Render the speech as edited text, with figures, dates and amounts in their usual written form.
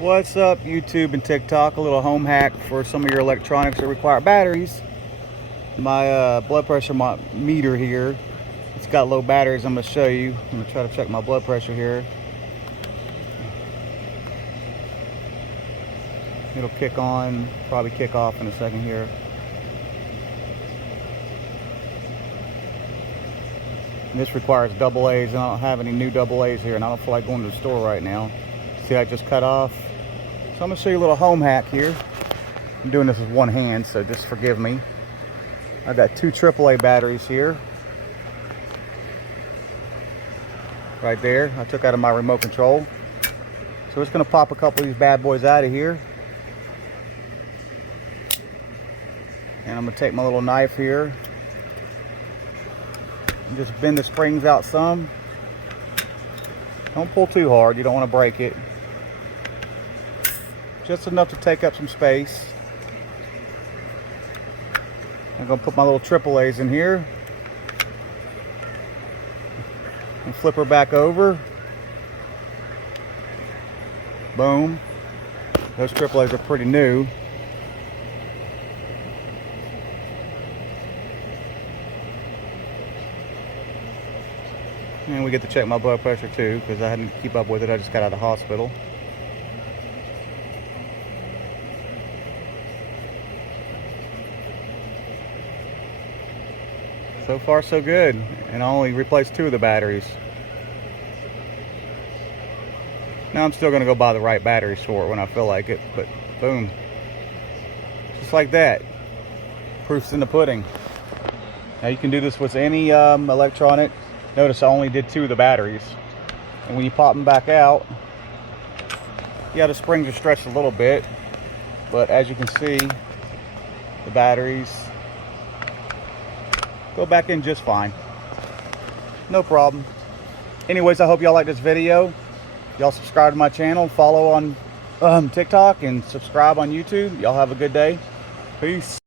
What's up, YouTube and TikTok? A little home hack for some of your electronics that require batteries. My blood pressure meter here, it's got low batteries. I'm going to show you. I'm going to try to check my blood pressure here. It'll kick on, probably kick off in a second here. And this requires double A's, and I don't have any new double A's here, and I don't feel like going to the store right now. See, I just cut off. So I'm going to show you a little home hack here. I'm doing this with one hand, so just forgive me. I've got two AAA batteries here. Right there. I took out of my remote control. So we're just going to pop a couple of these bad boys out of here. And I'm going to take my little knife here and just bend the springs out some. Don't pull too hard, you don't want to break it. Just enough to take up some space. I'm going to put my little AAA's in here and flip her back over. Boom. Those AAA's are pretty new. And we get to check my blood pressure too, because I had to keep up with it. I just got out of the hospital. So far so good, and I only replaced two of the batteries. Now I'm still going to go buy the right batteries for it when I feel like it, but boom. Just like that. Proof's in the pudding. Now you can do this with any electronic. Notice I only did two of the batteries. And when you pop them back out, yeah, the springs are stretched a little bit, but as you can see, the batteries go back in just fine. No problem. Anyways, I hope y'all like this video. Y'all subscribe to my channel, follow on TikTok, and subscribe on YouTube. Y'all have a good day. Peace.